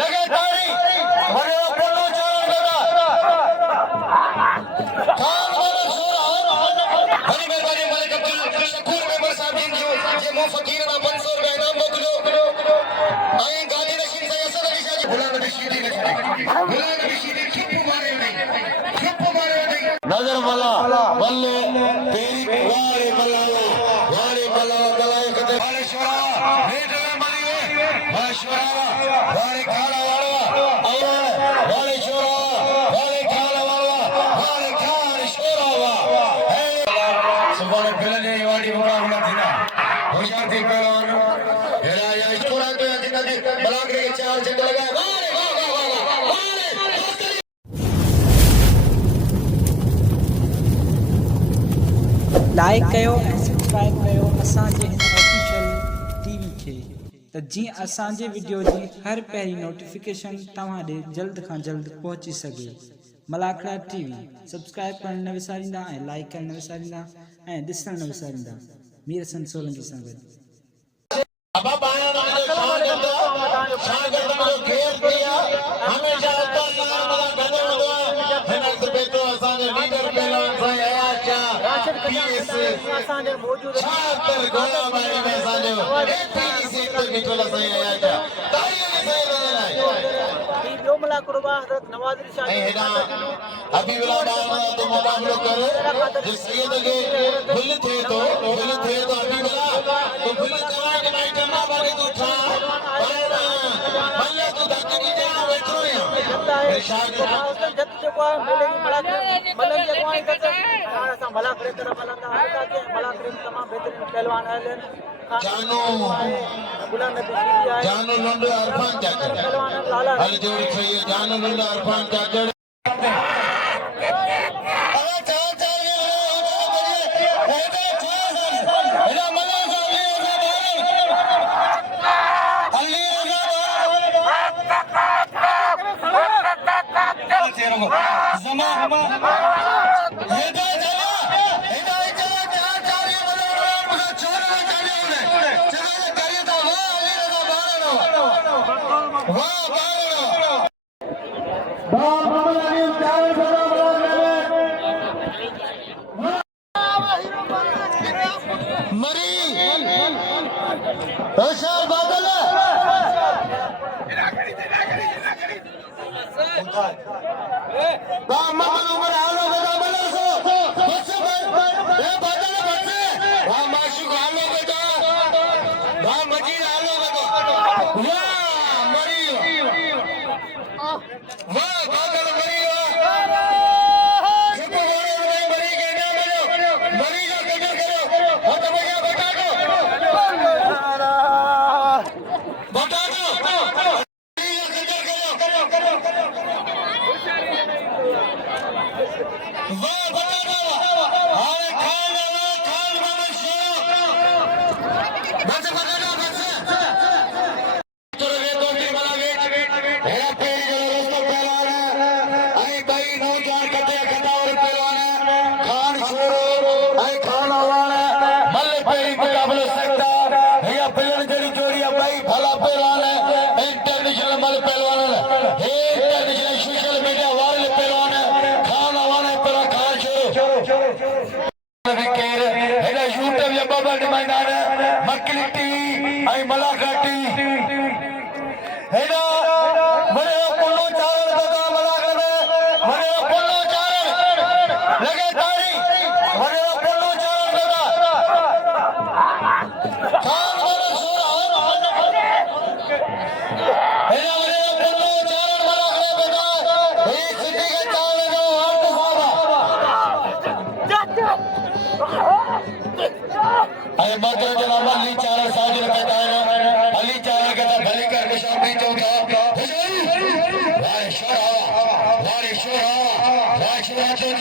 लगे तारी मरे पुल्लू चारण बेटा खान वाला शोरा हरी मेहरबानी मालिक अब्दुल शकूर मेंबर साहब जी जे मो फकीर ना 500 रुपया इनाम मोकलियो आई गांधी नशीन से असद अली शाह जी बुलाने दी शीदी न छड़े बुलाने दी शीदी चुप मारे नहीं नजर वाला बल्ले तेरी वारे बल्ला गलाए कदे वाले शोरा रेट में मलिए वाले शोरा वाले खाला वाला वाले शोरा वाले खाला वाला वाले खान शोरा वा सुबह बेलने वाली मुकाबला थीना होशियार थी पहलवान हेरा या शोरा तो जिंदा जी बलागरे के चार झंड लगाए वाले वाह वाह वाह वाले लाइक कयो ऐं सब्सक्राइब कयो असांजे हिन ऑफिशियल टीवी खे त जीअं असांजे वीडियो जी हर पहिरीं नोटिफिकेशन तव्हां ॾे जल्द खां जल्द पहुची सघे। मलाखड़ा टीवी सब्सक्राइब करणु न विसारींदा ऐं लाइक करणु न विसारींदा ऐं ॾिसणु न विसारींदा। मीर हसन सोलंकी सां गॾु अबा बाया ना जो शागिर्द जो घेर दिया हमेशा अल्लाह ताला गने हुआ हिन बेटो असांजे लीडर पहलवान साईं आशा पीएस असांजे मौजूद छातर गोला बाई में असांजो एपीसी तो बीठल साईं आशा तारीख़ में सही रहलाई वीडियो मलाकुरबा हज़रत नवाज अली शाह हेडा अभी वाला डालना तो मुकाबलो करे जिस सैयद के भुल थे तो अभी वाला तो भुल करा के भाई करना बाकी तो था भैया तो धक्के की देना बैठो है शागिर्द जब को मिले मलंग जगवाई करते असा मलाखड़े तरफ मलंगा हटा के मलाखड़े तमाम बेहतरीन पहलवान आए जानो गुलाम नबी शीदी आए जानो लंडो अरफान जाकर हल जोड़ी चाहिए जानो लंडो अरफान जाकर होशियार बादल मोहम्मद उमर हालो बेटा बोलो सो बस ए बादल बस वाह माशूक हालो बेटा वाह मजीद हालो बेटा वाह मरी वाह बादल मरी चुप बोलो नहीं मरी के ना बोलो मरी का कदर करो और तो भैया बता दो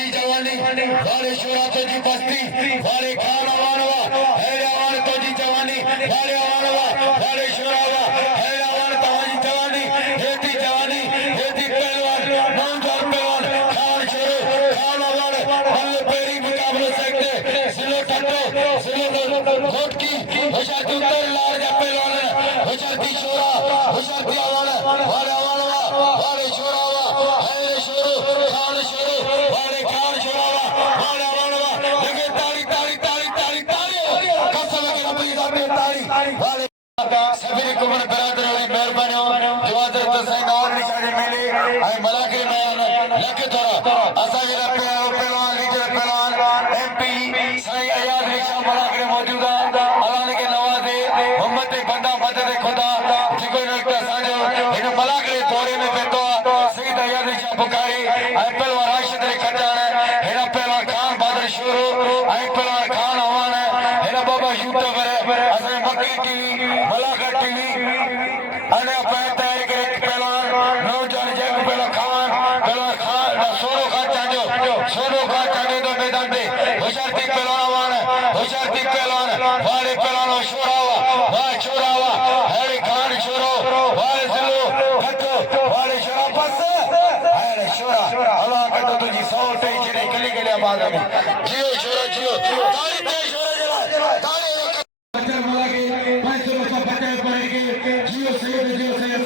वाले शोरा तो जी बस्ती वाले खाना वानवा हैरान तो जी जवानी वाले वानवा वाले शोरा हैरान तवाजी जवानी हेती पहलवान नौजवान पहलवान खान शोरो खाना वाले बल्ले पेरी मुकाबले सकते सिलो टट्टो घोटकी होशाती उत्तर लाल जा पहलवान होशाती शोरा होशाती वाले के तौर असांजे पहलवान लीडर पहलवान एमपी साईं अयाज रिक्शा मलाकरे मौजूद आहे अलाह के नवाज़े मोहम्मद बंदा मदद खुदा जेको इन असांजो हिन मलाकरे दौरे में वेठो आहे सईद अयाज रिक्शा बुखारी ऐं पहलवान राशिद अली खटाण हिन पहलवान खान बहादुर शोरो ऐं पहलवान खान अवान हिन बाबा यूट्यूबर असांजे मक्की टीवी मलाकर टीवी अने तयारी करे पहलवान नौजवान जंग पहलवान खान सोनो खान चांजो तो मैदान पे होशियारती पहलवान होशियारती पहलवान वाले पहलवान छोरावा हरे खान छोरो वाले जिलो हटो वाले छोरा बस हरे छोरा हवा कटो तुझी सौ टेंशन गली गली आवाज में जियो छोरा जियो ताली दे छोरा जरा ताली बच्चा बोला के 500 बच्चा बच्चा पढ़ेंगे जियो सैयद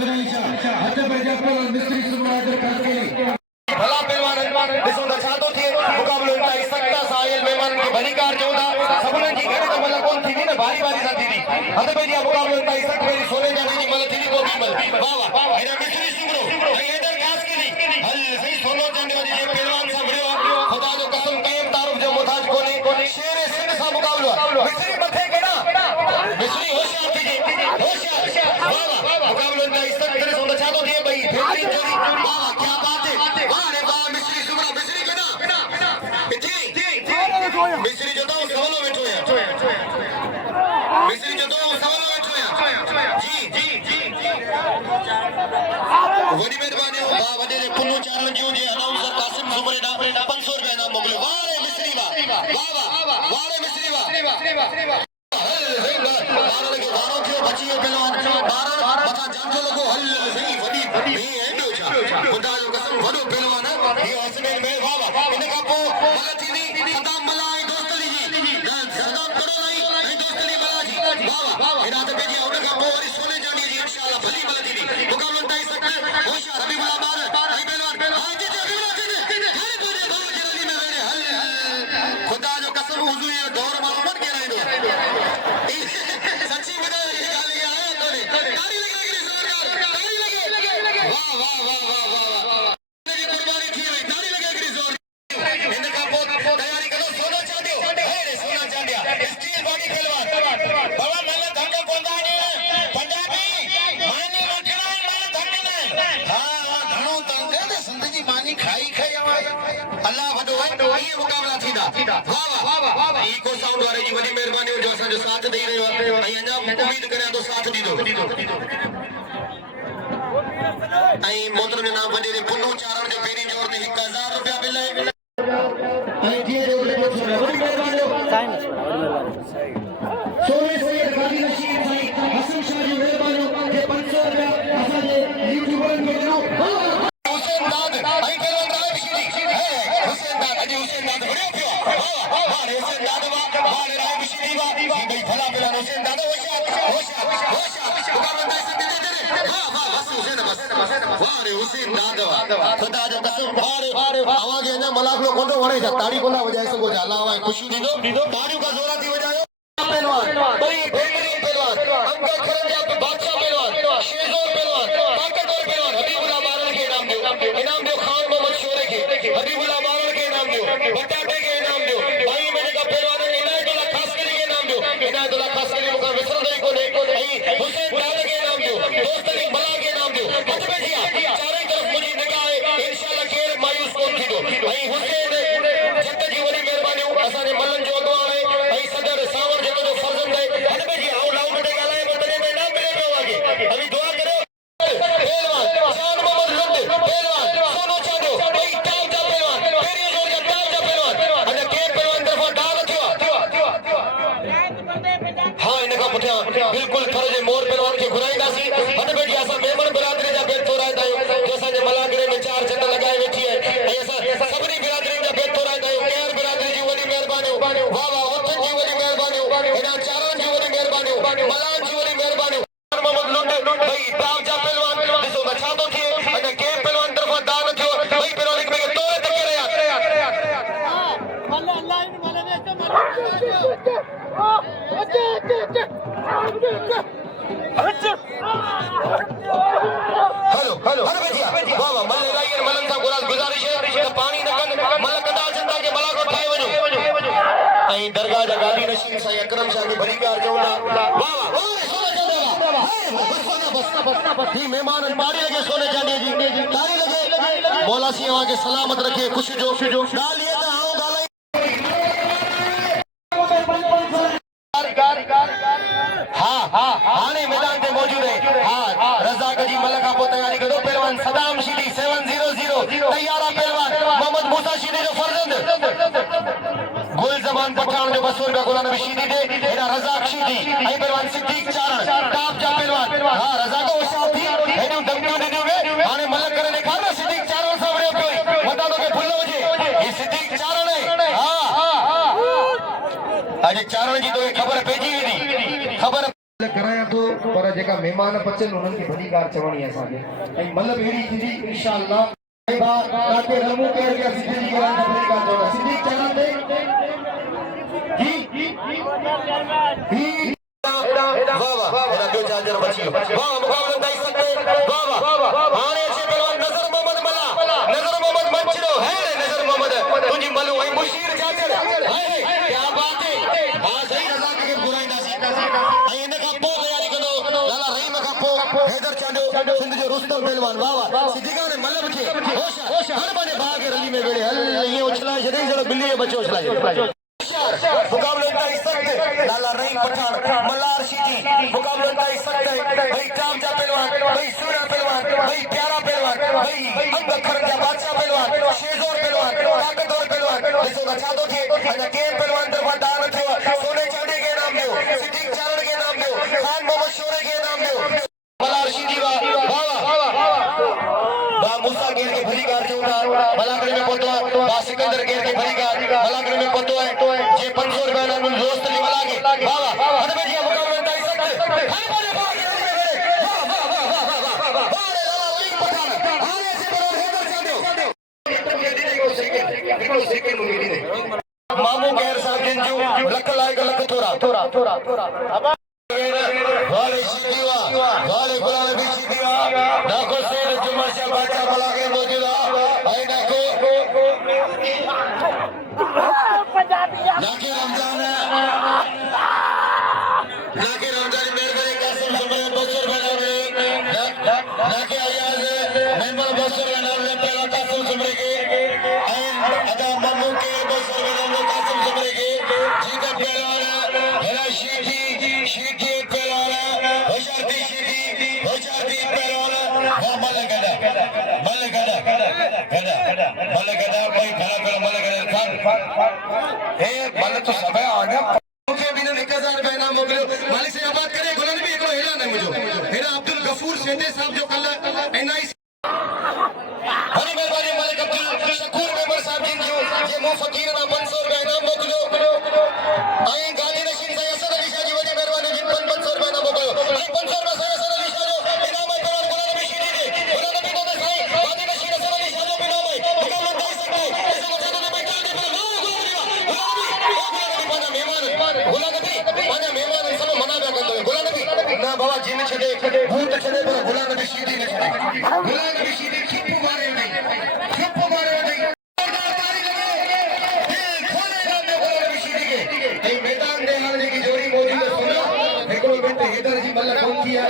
सनाईशा हद पे जब मिस्त्री सुबह करके भला पहलवान ॾिसो त छा थो थिए मुक़ाबलो इंतहाई सख़्त साहिल महिमाननि खे भलीकार चवंदा सभिनी जी घड़ी त मतलब कोन थींदी न भारी भारी सां थींदी हद पे जी मुक़ाबलो इंतहाई सख़्त पहिरीं सोने जाने जी मतलब थींदी कोन थी वाह वाह हिन मिस्त्री सुबरो ऐं हेडर ख़ास करी हल सही सोनो जाने वाली जे पहलवान सां विड़ियो खुदा जो कसम कंहिं तारुफ जो मुताज कोन्हे शेर सिंध सां मुक़ाबलो आहे मिस्त्री मथे केड़ा मिस्त्री होशियार थी होशियार वाह वाह मुक़ाबलो इंतहाई सख़्त ॾिसो त छा थो थिए भई बेहतरीन जोड़ी वाह क्या बात है वाह रे वाह मिस्त्री सुबरा मिस्त्री केड़ा मिस्त्री जो तो सवालो बैठो है मिस्त्री जो तो सवालो बैठो है जी वडी मेहरबानी हो बा वडे रे पुन्नू चैनल जो जे अनाउंसर कासिम सुमरे दा 500 रुपया ना मोकलो वाह रे मिस्त्री वाह रे मिस्त्री वाह बारन के बारो थियो बचियो पहलवान बारन मथा जांजो लगो हल सही वडी हे एंडो छा खुदा जो कसम वडो पहलवान ये हसनैन में वाह इन का पो मल थीनी सदाम मलाई दोस्तली जी सदाम करो नहीं दोस्तली मला जी वाह इरादे पे जी उन का पो वरी सोने जानी जी इंशाल्लाह भली मल थीनी मुकाबलो तई सकते होशियार हबीबुल्लाह बार आई पहलवान हां जी जल्दी में वेरे हल खुदा जो कसम हुजूर ये दौर मालूम के रहंदो सच्ची बता ये गाली आया तोने ताली लगे सरकार ताली लगे वाह जी कुर्बानी थी वई ताली लगे जोर इन का पो तैयारी करो सोना चांदियो हे रे सोना चांदिया स्टील बॉडी पहलवान बाबा मल्ला धंधो कोंदा ने पंजाबी मानी मखना माने धंधे ने हां घणो तंग ते संत जी मानी खाई आवा अल्लाह वडो ये मुकाबला थीदा वाह ई को साउंड वाले जी वडी मेहरबानी जो असा जो साथ दे रहे हो आई अञा उम्मीद करे तो साथ दीदो आई मोहतरम जनाब वडे रे पुन्नू चारण जो पेरी जोर ते 1000 रुपया बिल है आई दिए जो ले वडी मेहरबानी सोने से गाड़ी नशीब भाई हसन शाह जी मेहरबानी के 500 रुपया असा जे यूट्यूबर में नो हुसैन दाद आई पहलवान राय बिशरी है हुसैन दाद अजी हुसैन दाद बड़े पियो वाह हुसैन दाद वाह राय बिशरी वाह भाई भला पहलवान हुसैन दाद होशियार मुकाबला दे सकते वाह बस हुसैन बस वाह रे हुसैन दाद खुदा जो कसम वाह आवाज है ना मलाक लो कोंडो वणे जा ताड़ी कोना वजाए सको जा अल्लाह वाह खुशी दीदो ताड़ियों का जोरा थी वजायो पहलवान बड़ी बेहतरीन पहलवान अंकल खरंजा बादशाह पहलवान शेरजोर पहलवान ताकतवर पहलवान हबीबुल्लाह बारन के इनाम दो खान मोहम्मद शोरे के हबीबुल्लाह बारन के इनाम दो बटाटे के इनाम दो भाई मेरे का पहलवान इनायतुल्लाह खासकरी के इनाम दो इनायतुल्लाह खासकरी का विसर दई कोने आई हुसैन दाद के इनाम दो दोस्त अली बला के इनाम दो मत बैठिया चारों तरफ मुझे निगाह इंशाल्लाह केर मायूस कोन थी दो आई हुसैन जत जी वडी मेहरबानी असा ने मलन जो अगवान है आई सदर सावर जो जो फर्जंद है हद पे जी आओ लाउड पे गालाए बतने में इनाम मिले तो आगे अभी दुआ करो पहलवान जान मोहम्मद लुंड पहलवान सोनो चांदो भाई ताव जा पहलवान पेरी जोर जा ताव जा पहलवान अने के पहलवान तरफा डाल थियो हां इनका पुठिया बिल्कुल फर्ज मोर पहलवान के घुराईंदासी हद पे जी असा मेमन बिरादरी जा बेत तो रहंदा आहियूं जो असा जे मलागरे में चार चंड लगाए वेठी है ऐं असा सभनी बिरादरी जा बेत तो रहंदा आहियूं केर बिरादरी जी वडी मेहरबानी वाह वतन जी वडी मेहरबानी एना चारण जी वडी मेहरबानी मलान जी वडी मेहरबानी मोहम्मद लुंड भाई ताव जा पहलवान ॾिसो त छा थो थिए अने के पहलवान तरफा दान थियो भाई पहलवान हिक ॿिए खे तोड़े त करे हेलो हेलो भैया वाह वाह मल्ले लाइए मलन साहब गुराज गुजारिश है साईं अकरम शाह खे भली कार चऊं था वाह वाह ही मेहमान बाड़ी लगे सोने चांदी जी तारी लगे मौला सी वहां के सलामत रखे खुश जो गाल ये था आओ गाल हाँ हाणे मैदान पे मौजूद है हाँ रज़ाक जी मल खां पोइ तयारी करो पहलवान सदाम शीदी 700 तैयार आहे पहलवान मोहम्मद मूसा शीदी जो फर्जंद गुल जमान पठान जो 200 रुपया गुलाम नबी शीदी दे एडा रज़ाक शीदी ऐं पहलवान सिद्दीक चारण टॉप जा पहलवान हाँ रज़ाक ओ साथी हेॾियूं धमकियूं ॾिनियूं वे हाणे मल करे ॾेखार न सिद्दीक चारण सां वरियो पियो वॾा तोखे भुल हुजे ही सिद्दीक चारण है हाँ अॼु चारण जी तोखे ख़बर पइजी वेंदी ख़बर कराया तो पर जेका मेहमान पचन उन्हनि खे भली कार चवणी आहे असांखे ऐं मतिलबु अहिड़ी थींदी इंशाअल्लाह ताके रमू केर के सिद्दीक जी कार भली कार चवणी सिद्दीक चरण दे जी वाह वाह एड़ा ॿियो चार्जर बची वियो वाह मुक़ाबलो ॾेई सघे वाह वाह हाणे अचे पहलवान नज़र मोहम्मद मला नज़र मोहम्मद मंचड़ो है नज़र मोहम्मद तुंहिंजी मलू ऐं मुशीर चाचर हाय क्या बात है हां सही रज़ाक खे घुराईंदासीं ऐं इन खां पोइ तयारी कंदो लाला रहीम खां पोइ हैदर चांडियो सिंध जो रुस्तम पहलवान वाह वाह सिद्दीका ने मल्लब खे होश हर बने भाउ खे रली में वेड़े हल ये उछलाए छॾे जहिड़ो बिल्ली जो बच्चो उछलाए छॾे मुकाबलो इंतहाई सख्त लाला रहीम पठान मल्हार शीदी मुकाबलो इंतहाई सख्त भाई टाप जा पहलवान भाई सूरा पहलवान भाई प्यारा पहलवान भाई अंग खर जा बादशाह पहलवान शेजोर पहलवान ताकतवर पहलवान ॾिसो त छा थो थिए अञा के पहलवान तरफ़ां दान थियो सोने चांदी के नाम ॾियो सिद्दीक चारण के नाम ॾियो खान मोहम्मद शोरे के नाम ॾियो मल्हार शीदी वाह मूसा गेर के भली कार चऊं था मलाकड़े में पहुतो आहे सिकंदर गेर के भली कार मलाकड़े में पहुतो है जे 500 रुपया नाम दोस्त ने मलाके वाह हद में जी मुकाबला इंतहाई सख्त हर बने भाग वाह अरे लाला वही पठान हारे से बरो हैदर चांडियो हिकिड़ो सेकंड मुंगी दी मामू गैर साहब जिन जो लख लायक लख थोरा वाले शीदीवा वाले गुलाम नबी शीदीवा नाको सेठ जुमर शाह बादशाह मलाके मौजूदा आई नाको नाके रमजान मेहरबानी कासिम सुमरे बसर बनावे नाके अयाज मेंबर बसर बनावे पहला कासिम सुमरे के ऐन अदा मामू के बसर बनावे कासिम सुमरे के जीता पहलवान हेला शीदी पहलवान होशारती पहलवान वाह मलगड़ा भाई भला भला मलगड़ा खान ए मल तो सब आने मुखे भी ने 1000 रुपया इनाम मोकिलियो मालिक से बात करे गुलाम भी हिकिड़ो हेड़ा न मुंहिंजो हेड़ा अब्दुल गफूर सेठे साहब जो कल एनआई हरी मेहरबानी मालिक अब्दुल शकूर मेंबर साहब जिन जो जे मो फकीर ना 500 रुपया इनाम मोकिलियो ऐं गाजी नशीन साईं असद अली शाह जी वॾी महिरबानी जिन 500 रुपया इनाम मोकिलियो ऐं 500 रुपया साईं असद अली शाह जो इनाम आहे पहलवान गुलाम नबी शीदी दे गुलाम नबी दे साईं गाजी नशीन असद अली शाह जो इनाम आहे मुकाबला ॾेई सघे ऐसे वचन ने बैठा दे पर गुलाम नबी पंहिंजा महिमान सब मना पिया कंदो गुलाम नबी ना बाबा जिन छॾे भूत छॾे पर गुलाम नबी शीदी न छॾे गुलाम नबी शीदी छिप मारे नहीं मैदान में हाणे जेकी जोड़ी मौजूद है सुना हिकिड़ो मिंट हैदर जी मल फोन किया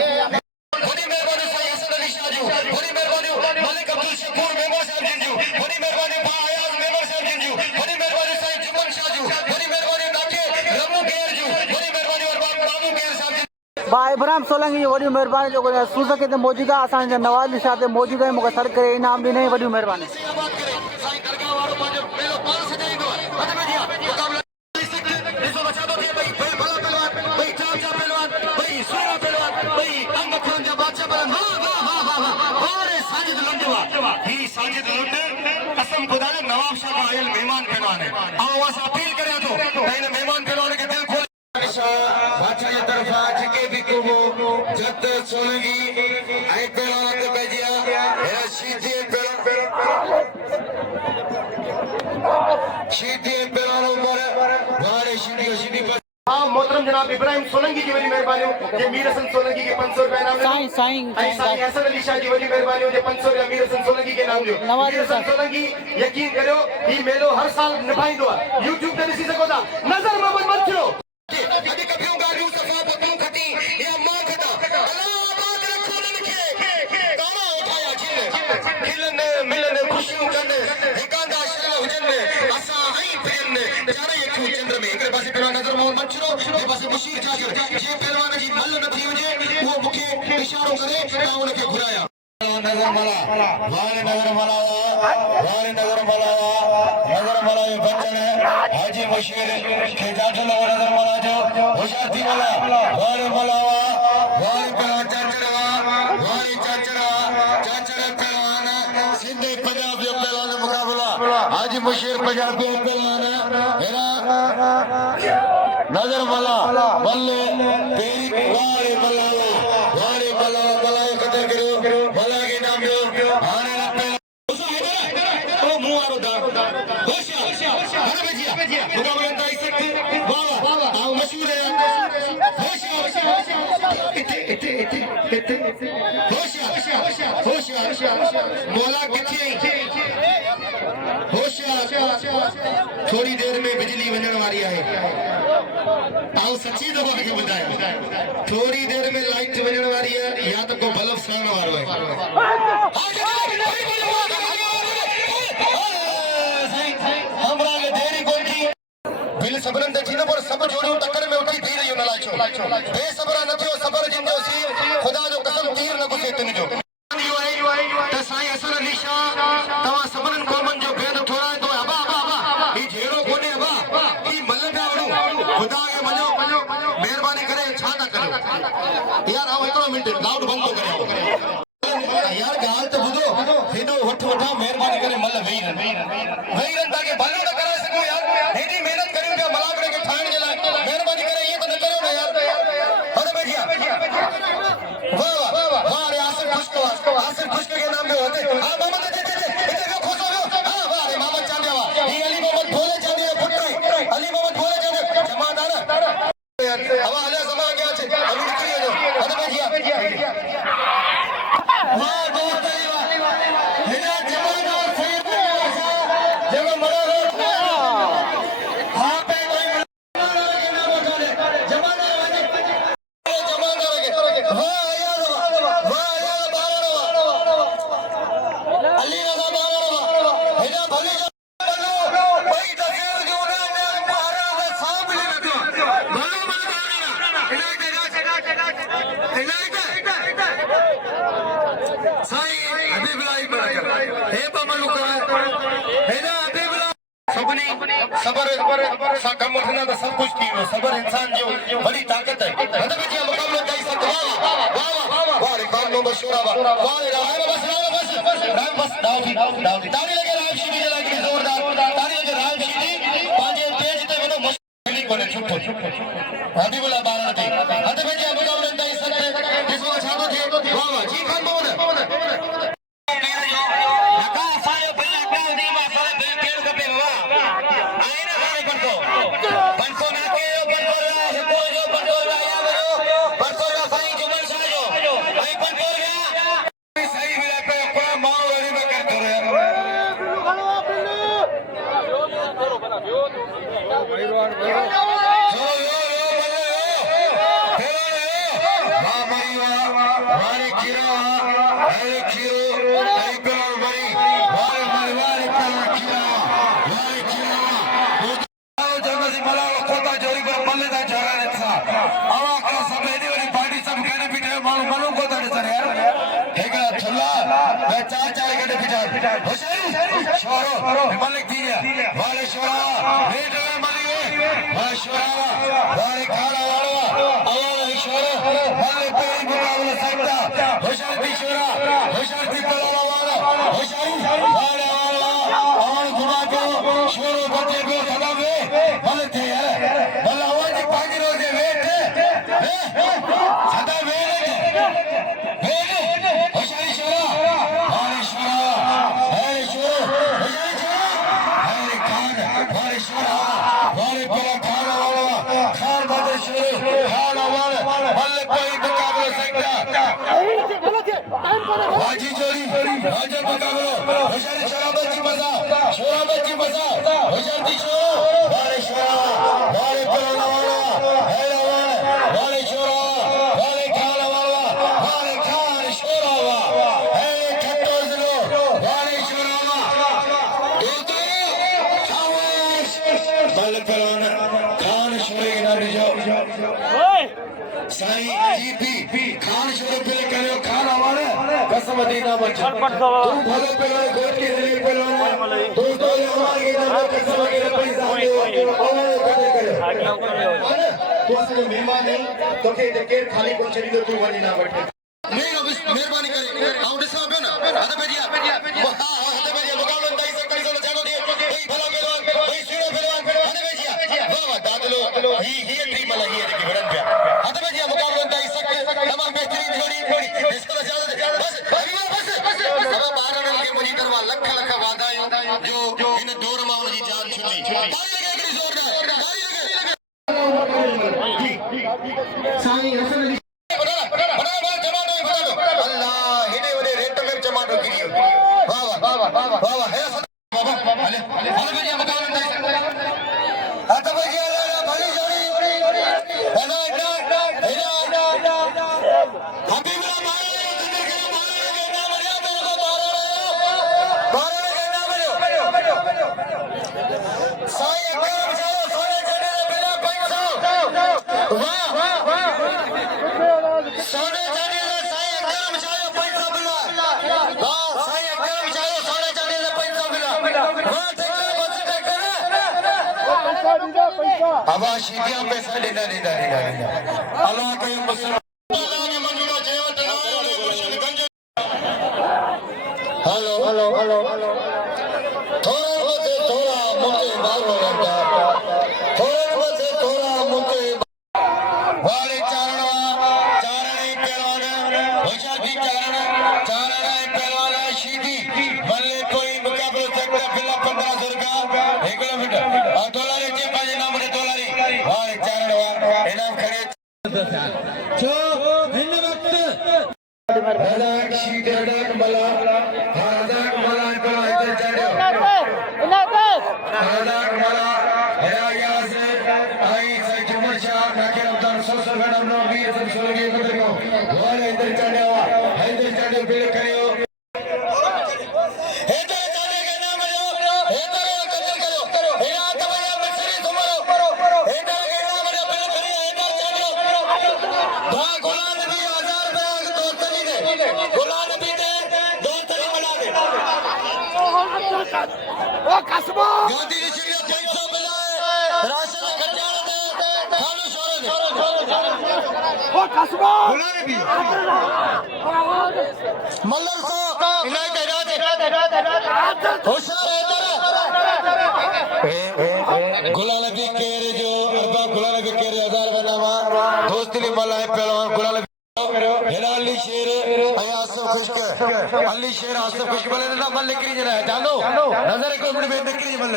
वॾी महिरबानी साईं असद अली शाह जो वॾी महिरबानी मालिक अब्दुल शकूर मेंबर साहब जिन जो वॾी महिरबानी बा अयाज मेंबर साहब जिन जो वॾी महिरबानी साईं जुमन शाह जो वॾी महिरबानी नाके रमू गेर जो वॾी महिरबानी और बाबू गेर साहब भाई इब्राहिम सोलंकी जी वॾी महिरबानी जो सूज़ के मौजूद आहे असांजे नवाज़ शाह ते मौजूद आहे मूंखे सर करे इनाम ॾिनई वॾी महिरबानी साईं दरगाह वारो पंहिंजो पहिलो पाल सजाईंदो आहे हद में जी मुकाबला ॾिसो बचा थो थिए भई भला पहलवान भई चाप जा पहलवान भई सूरा पहलवान भई अंग खरन जा बादशाह पहलवान वाह अरे साजिद लुंडवा ही साजिद लुंड कसम खुदा जो नवाब शाह का आयल मेहमान पहलवान है ऐं असां अपील करियां थो त हिन मेहमान पहलवान खे दिलि खोले बादशाह जी तरफा जेके भी को जद सोलंगी ऐं पहलवान ते पइजिया हेरा शीदी पहलवान ऊपर वारे शीदी पर हाँ मोहतरम जनाब इब्राहिम सोलंकी की वॾी महिरबानी जे मीर हसन सोलंकी के 500 रुपया इनाम साईं हसन अली शाह जी वॾी महिरबानी जे 500 रुपया मीर हसन सोलंकी के इनाम ॾियो मीर हसन सोलंकी यकीन करियो ही मेलो हर साल निभाईंदो आहे YouTube ते ॾिसी सघो था नज़र मोहम्मद मंचड़ो बशीर जाकर जे पहलवान जी मल न थी वजे वो मुखे इशारो करे ता उनके घुराया नगर मला नगर मला ये बंजन हाजी बशीर के जाटल नगर मला जो होशाती मला चाचड़ा पहलवान सिंधे पंजाब जो पहलवान मुकाबला हाजी बशीर पंजाब के पहलवान मेरा नजर मला बल्ले तेरी वारे बल्ला कदर करो बल्ला के नाम जो आने ना पहला ओ मुआरो दा होशिया अरे भजिया मुकाबला दाई सकते वाह आओ मशहूर है होशिया इते होशिया मौला किथे होशिया थोड़ी देर में बिजली वजन वाली है आओ सच्ची दफा के बताया थोड़ी देर में लाइट वजन वाली है या तो को बल्ब सामने वालो है हमरा के देरी कोन की बिल सबरन दे थी न पर सब जोड़ियों टक्कर में उठी थी रही न लाचो बेसबरा न थियो सबर जिंदो सी खुदा जो कसम तीर न घुसे तिन जो त साईं असल निशा तवा सबरन कोमन जो भेद थोड़ा तो अबा ई जेड़ो कोने अबा ई मल पे वणो खुदा के मनो मेहरबानी करे छा ना करो यार आओ इतो मिनट लाउड बंद तो करे यार गाल तो बुधो हेडो वठा मेहरबानी करे मल वेई रन ताके भलो न करा सको यार हेडी मेहनत करियो पे मलाकड़े के ठाण जे लाए मेहरबानी करे ये तो न करो ना यार अरे बैठिया वाह रे आसिफ खुश के नाम में होते हां मोहम्मद इते खुश हो हां वाह रे मोहम्मद चांदिया ये अली मोहम्मद भोले चांदिया पुत्र अली मोहम्मद भोले चांदिया जमादार हवा हले समा गया छे अभी निकली जो अरे बैठिया वाह बहुत तेरी वाह हेरा जमादार सैयद जब मरा हां पे कोई जमादार के नाम उठाले जमादार सबर सा कम उठना तो सब कुछ की सबर इंसान जो बड़ी ताकत है मतलब जी मुकाबला दाई सब वाह रे कौन नो मशहूर वाह रे बस दाऊदी ताली लगे राम शीदी जला के जोरदार ताली लगे राम शीदी पांचे तेज ते वनो मशहूरी कोने छुट्टो हबीबुल्लाह बारा थे मतलब जी मुकाबला दाई सब जिसको छातो थे वाह जी खान मोहम्मद मलिक दिया वाले शोरा रेट में मलिए वाले शोरा वाले खाना वाला अवाल शोरा वाले पेरी मुकाबला सकता होशियारी शोरा होशियारी पलावा वाला होशियारी वाले वाला अवाल घुमा को शोरो बच्चे को सदा में वाले थे यार वाला आवाज पागी रोजे वेट सदा वेट होशियारी शोरा वाले शोरा बाजी चोरी राजा मुकाबलो होशियारी शराबत की मजा होशियारी शोरा वाले शोरा वाले पलाना वाला हेला वाले शोरा वाले खाना वाला वाले खान शोरा हे खट्टो जिलो वाले शोरा दो खावाश वाले पलाना खान शोरे ना जो साईं जीती खान शुरू पे करो खान हमारे कसम दीना बच्चा तू भले पे गोद के लिए पे तू तो हमारे के नाम कसम के पैसा दे और करे तू असले मेहमान नहीं तो के खाली को चली दो तू वनी ना बैठे नहीं मेहरबानी करे आउं ॾिसां पियो न हथ भेजिया हां हथ भेजिया मुकाबलो ताई से कई सो जानो दिए भाई भला पहलवान भाई सुनो पहलवान हथ भेजिया वाह वाह दादलो ही टीम वाला ही जेकी वड़न पिया हथ भेजिया मुकाबलो ताई से तमाम बेहतरीन जोड़ी इसको ज्यादा बस बस सब बारन के मुजी दरवा लख लख वादायूं जो इन दौर मां उनजी जान छुटी ताली लगे एकड़ी जोरदार ताली लगे साईं हसन अली अब शीतियां पैसा लेना अल्लाह के मुसलमान हेलो थोड़ा मुझे मारो थोड़ा मुझे वाले चारणे पहलवान होशियार भी चारणे पहलवान शीती बल्ले कोई मुकाबला सकता फिला 1500 रुपया एक मिनट और डॉलर के पास नाम रे डॉलर वाले चारणे इनाम खड़े जो इन वक्त हदाक शीत हदाक मला हदाक मला इधर चढ़ो हदाक मला या से आई से जुमर शाह नाके उधर सोसर गणम नो वीर सब सोलगे को देखो वाले इधर चढ़ो बिल करियो इधर चढ़े के नाम लो इधर कदर करो हेरा तबया मछली तुम्हारो इधर के नाम लो बिल करियो इधर चढ़ो दुआ गुलाम नबी 1000 रुपया दोस्तनी दे गुलाम नबी दे दोस्तनी बना दे ओ कसबो गांधी जी ने 500 मिलाए राशन खजाना दे खालू शोरे दे ओ कसबो गुलाम नबी मल्लर सो इलाके होशियार है गुलाम नबी केरे जो अरबा गुलाम नबी केरे 1000 बनावा दोस्ती मला है पहलवान गुलाम अली शेर आसफ खुश्क अली शेर आसफ खुश्क बोले ना मल निकली जरा जानो नजर को मिनट में निकली मल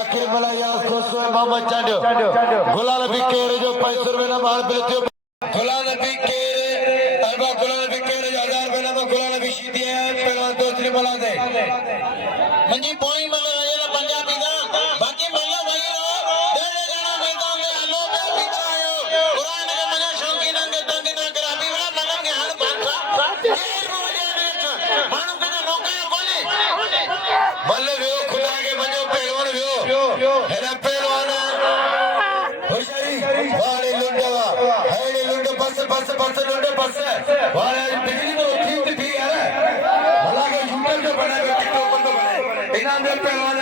आखिर मला या खोसो मोहम्मद चांडियो गुलाम नबी केरे जो 500 रुपए ना मार पे थियो गुलाम नबी केरे अरबा गुलाम नबी केरे 1000 रुपए ना गुलाम नबी शीती है पहलवान दोस्ती मला दे मंजी पॉइंट मला ये पंजाबी दा बाकी मला भाई रो दे गाना में तो मैं लो पे पीछे आयो कुरान के मने शौकीन के तंग ना कर अभी वाला मलम के हर बात मानो के मौका बोले बल्ले वे खुदा के मजो पहलवान वे हेरा पहलवान होशियारी वाले लुंडवा हेले लुंड बस लुंड बस वाले बिजली तो ठीक यार भला के यूट्यूब पे बना के टिकटॉक पर बने इनाम दे पहलवान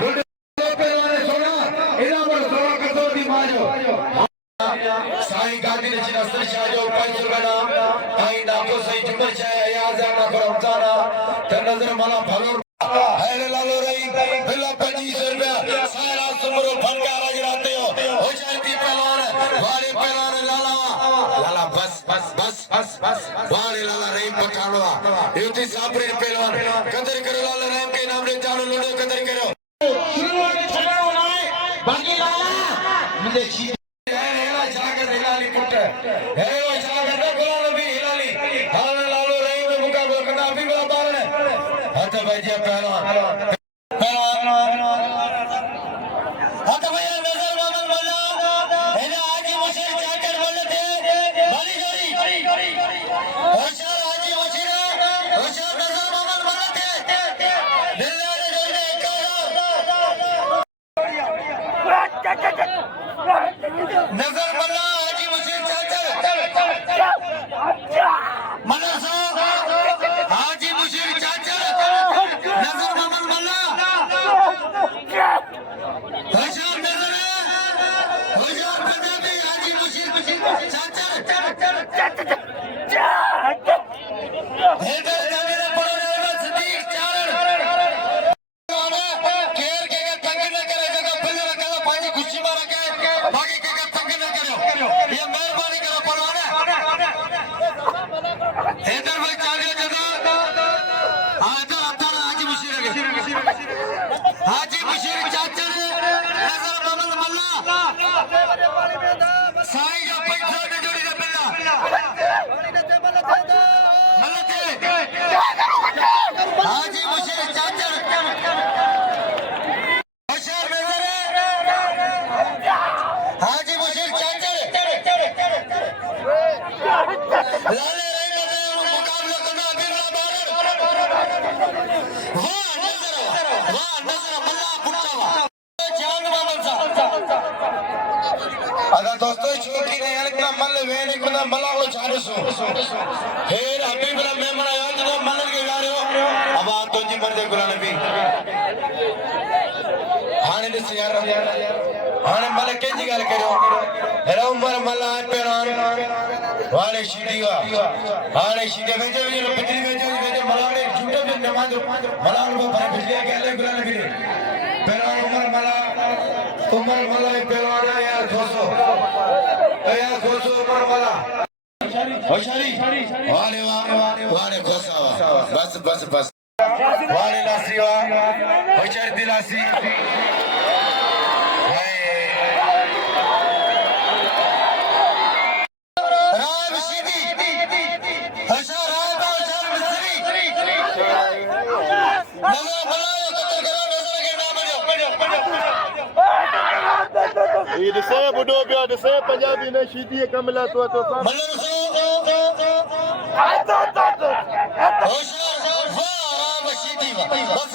लुंड पहलवान सोना इनाम पर सोना कसो दी माजो साईं गांधी ने असर शाह जो 500 रुपया आई नाको सही जुमर शाह याद ना करो रमजाना ते नजर मला भलो हेले लालो रही बिल्ला 25 रुपया सारा सुमरो फनका राज राते हो जाती पहलवान वाले पहलवान लाला बस वाले लाला रही पठानवा युति सापरे पहलवान कदर करो लाला रहीम के नाम रे जानो लोडो कदर करो शुरू में छड़ो ना बाकी लाला मुझे हेला जाकर हिलाली पुट हेला जाकर गुलाम नबी हिलाली हाल लालो रहीम में मुकाबला करना अभी बड़ा बारण है हाथ भाईजी पहलवान हाथ भैया नजर मोहम्मद बोला हेला आजी मुशीर जाकर बोले थे भली जोड़ी होशियार आजी मुशीर होशियार नजर मोहम्मद बोले थे दिल्ली ने जोड़ी नजर मल्ला हाजी मुशीर हैदर जाने ने पड़ो ने सदीक चारण केर के तंग न करे जगह बिल रखा पाजी खुशी में रखे बाकी के तंग न करो ये मेहरबानी करो पड़वाने हैदर भाई चालियो जगह आज आता हाजी मुशीर चाचा ने नजर मोहम्मद मल्ला साईं जो पैसा ने जोड़ी ने बिल्ला हाजी मुशीर चाचा होशियार नजर हाजी मुशीर चाचा लाले मुकाबला करना बिरला वाह नजर मल्ला पुट्टावा जान मोहम्मद अदा दोस्तों चूंकि ने यार मल वेने को मला को चारसो हेर हबीब रा मेमण आयो तो मल के यारो अब आ तो जी मर्दे गुलाम नबी हाने दिस यार हाने मल के जी गल करो हेरा उमर मल्ला पेरान वाले शीडीवा हाने शीडे वेजे पितरी वेजे मलाने झूठे में नमाज मलान को पर बिजली के ले गुलाम नबी पेरान उमर मल्ला पेरान यार दोस्तों उमर मल्ला होशियारी वाले वाले खोसावा बस वाले लासीवा होशियारी दिलासी राय बशीदी होशियार राय होशियार मिस्त्री नजर बनाओ कतर करो नजर के नाम ये दसे बुडो बिया दसे पंजाबी ने शीदी कमला तो मल्लर सो होशियार वाह बशीदी बस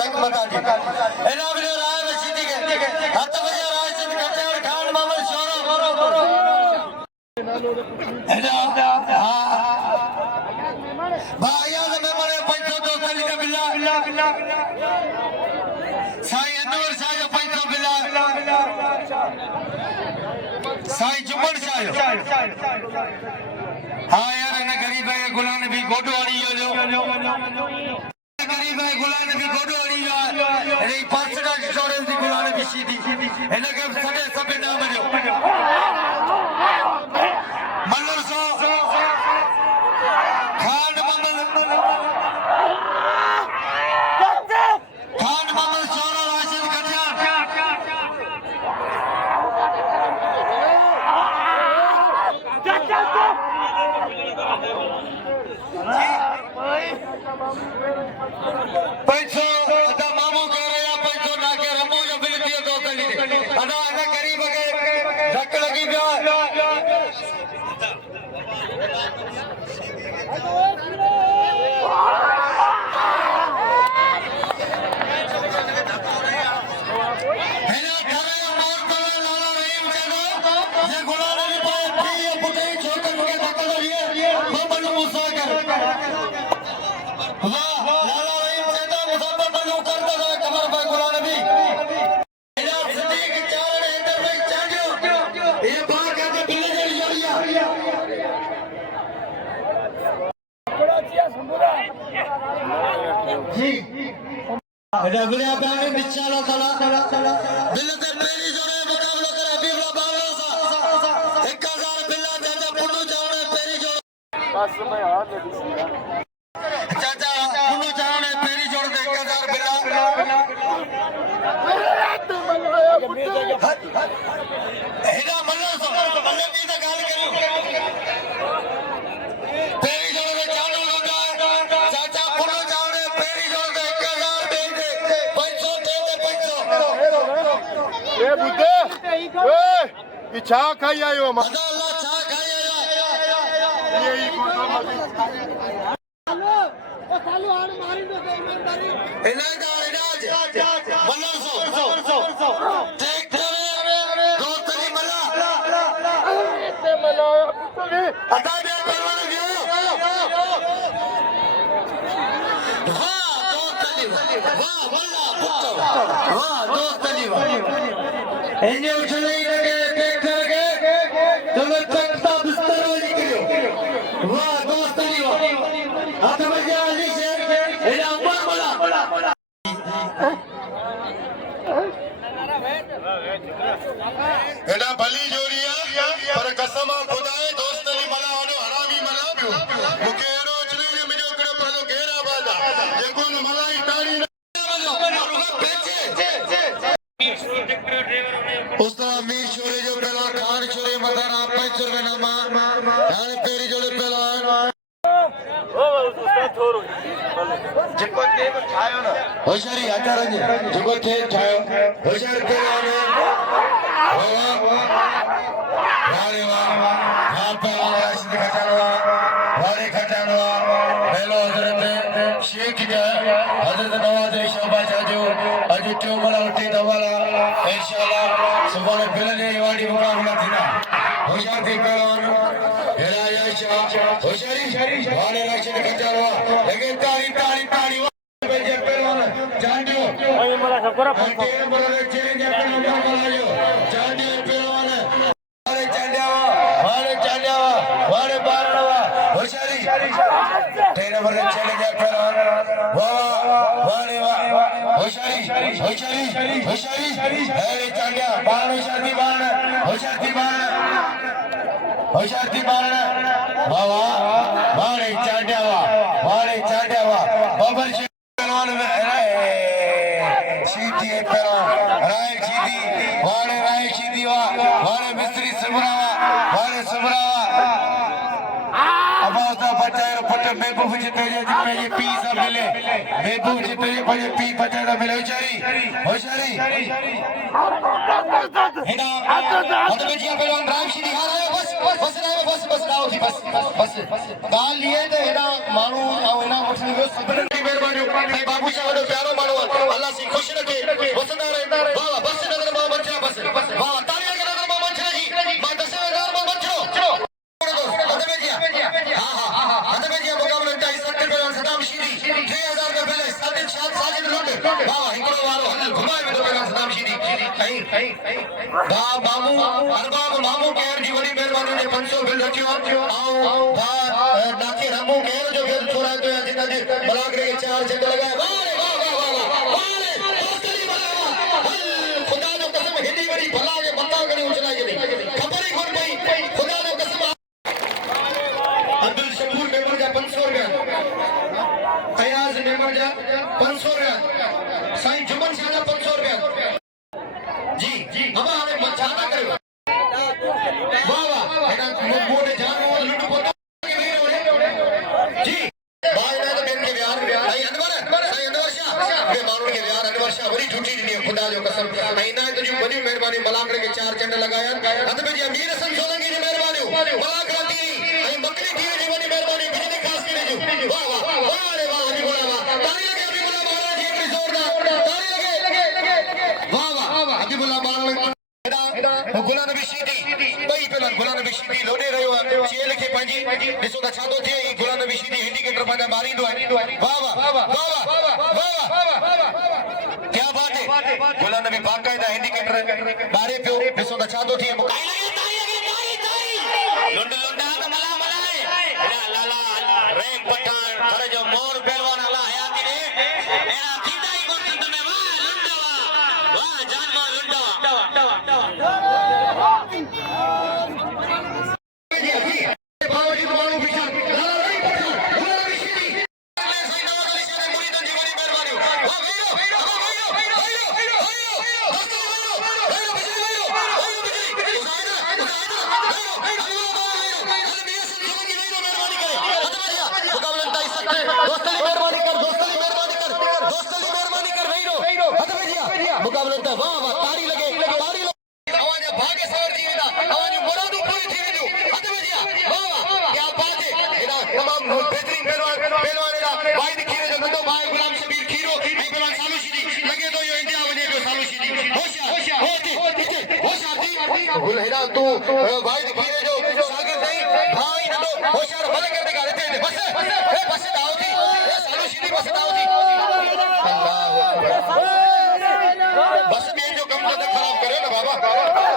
धक मका दी एना भी राय बशीदी के हाथ बजा राय से करते और खान मामल शोरो एना भाइया ने मेमणे पैसो तो कली का बिल्ला साईं अनवर शाह जो पैसो बिल्ला साईं जुमन शाह हाँ यार ना गरीब है गुलाम नबी गोडो वाली जो गरीब है गुलाम नबी गोडो वाली अरे पांचड़ा इंश्योरेंस दी गुलाम नबी सीधी इन्हें के सदे सबे नाम जो मल्लर सो खान मामल सोरा राशिद कटियार पैसो अदा मामू कह रहे हैं पैसो ना के रमो जो बिल दियो तो कली अदा अदा गरीब के धक लगी पिया हेना थारे मोर तो लाला रहीम चलो ये गुलाम नबी भाई प्रिय पुटे छोकर के धक लगी मोहम्मद मूसा कर वाह लाला रहीम चलो मुसम्मत बनो करता है कमर भाई गुलाम नबी हेना सदीक चारण हैदर भाई चांडियो ये बात कहते बिल्ले जड़ी जोड़िया जी रगड़े आपने बिचारा तला बिल्ले ते पहली जोड़े मुकाबला कर हबीबुल्लाह बाबा सा 1000 बिल्ला चाचा पुन्नू चावणे पहली जोड़ बस मैं हाथ दे दी चाचा पुन्नू चावणे पहली जोड़ दे 1000 बिल्ला हेडा मल्ला सो मल्ले दी दा गाल करू पहली जोड़ दे चालू लगा चाचा पुन्नू चावणे पहली जोड़ दे 1000 दे दे 500 दे दे 500 ए बुद्धे ए इच्छा खाई आयो हम अदा अल्लाह छा खाया ये ही इलाका इलाज मल्ला सो देख दो तली मल्ला अदा दे परवाना दियो वाह दो तली वाह मल्ला पुत्तो वाह दो तली एने उछले लगे देख करके तुम्हें तख्ता बिस्तर निकलो वाह दो तली भली जोड़िया पर कसम खुदाए दोस्त ने मला वालो हरामी मला पियो मुके एरो चली ने मुझे कड़ो पहलो घेरा बाजा जेको न मलाई ताड़ी उस्ताद मीर छोरे जो पहला खान छोरे मदार आप 5 रुपए नामा यानी पेरी जोड़े पहला होशियारी हटा रंज जेको थे ठायो होशियार पहला ने वारे वाह यहाँ पहला राशिद खटानवा वारे खटानवा पहलो हजरत शेख जा हजरत नवाज शहबाज जो अज टियों मला उठी दवाला इंशाल्लाह सुबह बिलने वाड़ी मुकाबला थीना होशियार थी पहलवान हेराया शाह होशियारी वारे राशिद खटानवा लगे ताड़ी ताड़ी ताड़ी जे पहलवान जांडियो भाई मला खबर तेरे नंबर में चेंज अपन नंबर बनायो जांडियो पहलवान वारे चांडियावा वारे बारनवा होशियारी तेरे नंबर में चेंज पहलवान वाह वारे वाह होशियारी अरे चांडिया बारन होशियारी बारन होशियारी बारन वाह वारे चांडियावा बाबर पहलवान में सीधी पहलवान राय सीधी वारे मिस्त्री सुबरावा अब होता बचाए पट महबूब जिते जे पी सब मिले महबूब जिते जे पी बचाए मिले होशियारी हेडा हद में जिया पहलवान राम सीधी हार आयो बस गाल लिए तो हेडा मानू ना उठने को सबने की मेहरबानी भाई बाबू शाह वालो प्यारो मानो अल्लाह से खुश रखे वसंदा रहे वाह बस नजर मां बच्चा बस वाह तालियां के नजर मां बच्चा जी मां 10,000 मां बच्चो हद में जिया हद में जिया मुकाबला टाई सत्तर पहलवान सदाम शीरी 3000 में पहले साजिद लुंड वाह हिकड़ो वारो हल घुमाए में तो पहलवान सदाम शीरी कहीं बा मामू अरबाब मामू केर जी वडी मेहरबानी ने 500 बिल रखियो आओ बा नाके रामू केर जो बिल छोड़ा तो जिना जी बलागरे के 4 झंडे लगाए वाह खुदा जो कसम हेडी वडी भला के बंदा करी उछला के नहीं खबर ही कोन पई खुदा जो कसम अब्दुल शकूर मेमन जा 500 रुपया अयाज मेमन जा 500 रुपया साईं जुमन शाह जा 500 रुपया जी अब हमें मचाना करो वाह एना मोटे जान लुट पोतो जी भाई ने तो के प्यार भाई अनवर शाह के मानो के प्यार अनवर शाह बड़ी झूठी दी खुदा जो कसम ना तो जो बड़ी मेहरबानी मलाकड़े के 4 झंडे लगाया अंत में जी अमीर हसन सोलंकी की मेहरबानी मलाकड़ा दी आई बकरी दी जी बड़ी मेहरबानी बिजली खास के जो वाह रे वाह अभी बोला वाह ताली लगे अभी बोला महाराज जी की जोरदार ताली लगे वाह अभी बोला महाराज गुलाम नबी शीदी बई पहलवान गुलाम नबी शीदी लोडे रहियो चेल खे पंजी ॾिसो त छा थो थिए गुलाम नबी शीदी हैंडीकेपर पंहिंजा मारींदो आहे वाह क्या बात है गुलाम नबी बाकायदा हैंडीकेपर मारे पियो ॾिसो त छा थो थिए मुकाई लुंड त मलाई लाला रेम पठान घर जो मोर पहलवान अला हयाती रे एरा थींदा ई कोन तने वाह लुंड वाह जान मां लुंड बावजूद मानू पीछा लाला नहीं पठा गुलाम नबी शीदी साईं नवाज अली शाह मुरीदन जी वडी मेहरबानी वाह भैरो मुकाबला वाह तारी लगे आवाज भागे सवर जी वेदा आवाज मुरादू पूरी थी वेदियो हद में जिया वाह क्या बात है एदा तमाम बेहतरीन पहलवान एदा वाहिद खीरे जो नंदो भाई गुलाम शबीर खीरो ऐ पहलवान सालू शीदी लगे तो यो इंडिया वने पियो सालू शीदी होशियार थी गुल हेदा तू वाहिद खीरे जो शागिर्द नहीं भाई नंदो होशियार भले कर देगा रहते बस दाव थी सालू शीदी बस दाव थी अल्लाह बस में जो कम तो खराब करे ना बाबा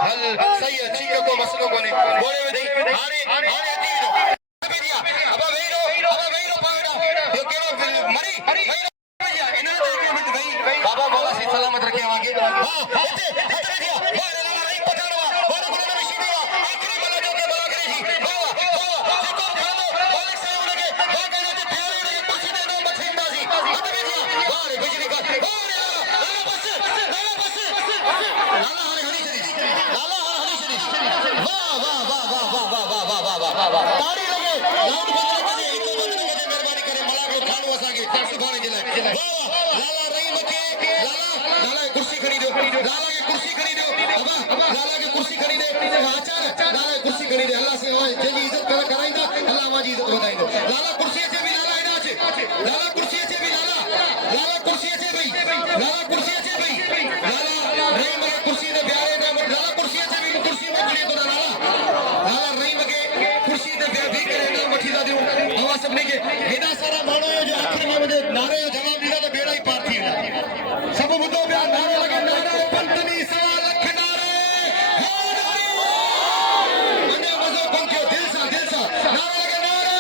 हल सही है ठीक है को मसलो कोने बोले में नहीं हारे अति विनो अबे दिया अब वेरो पावड़ा यो केरो मरी भैया इन्हें तो एक मिनट भाई बाबा बोला सी सलामत रखे आगे हां इते दिया वाह रे नहीं पठाड़वा बोले गुलाम नबी लाला रहीम खे लाला कुर्सी खणी ॾियो लाला खे कुर्सी खणी ॾियो बाबा लाला खे कुर्सी खणी ॾे आचार लाला खे कुर्सी खणी ॾे अल्लाह से जंहिंजी इज़त कराईंदा अल्लाह मां जी इज़त वधाईंदो लाला कुर्सी अचे बि लाला हेॾा अचे लाला कुर्सी अचे बि लाला कुर्सी अचे भई लाला कुर्सी अचे भई लाला रहीम खे कुर्सी ते बिहारे लाला कुर्सी अचे भई कुर्सी मोकिले थो लाला रहीम खे कुर्सी ते बिही करे इनाम वठी था ॾियूं अवां सभिनी खे हेॾा सारा माण्हू जो आख़िर में मुंहिंजे नारे जो जवाबु ॾींदा त बेड़ा ई पार थी वेंदा सभु ॿुधो पिया नारो लॻे नारो पंतनी 1.25 लख नारे अञा मज़ो पंखियो दिलि सां नारो लॻे नारे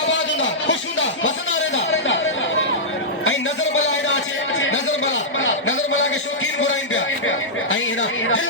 आबाद हूंदा ख़ुशि हूंदा वसंदा रहंदा ऐं नज़र बला हेॾा अचे नज़र बला खे शौक़ीन घुराइनि पिया ऐं हेॾा दिलि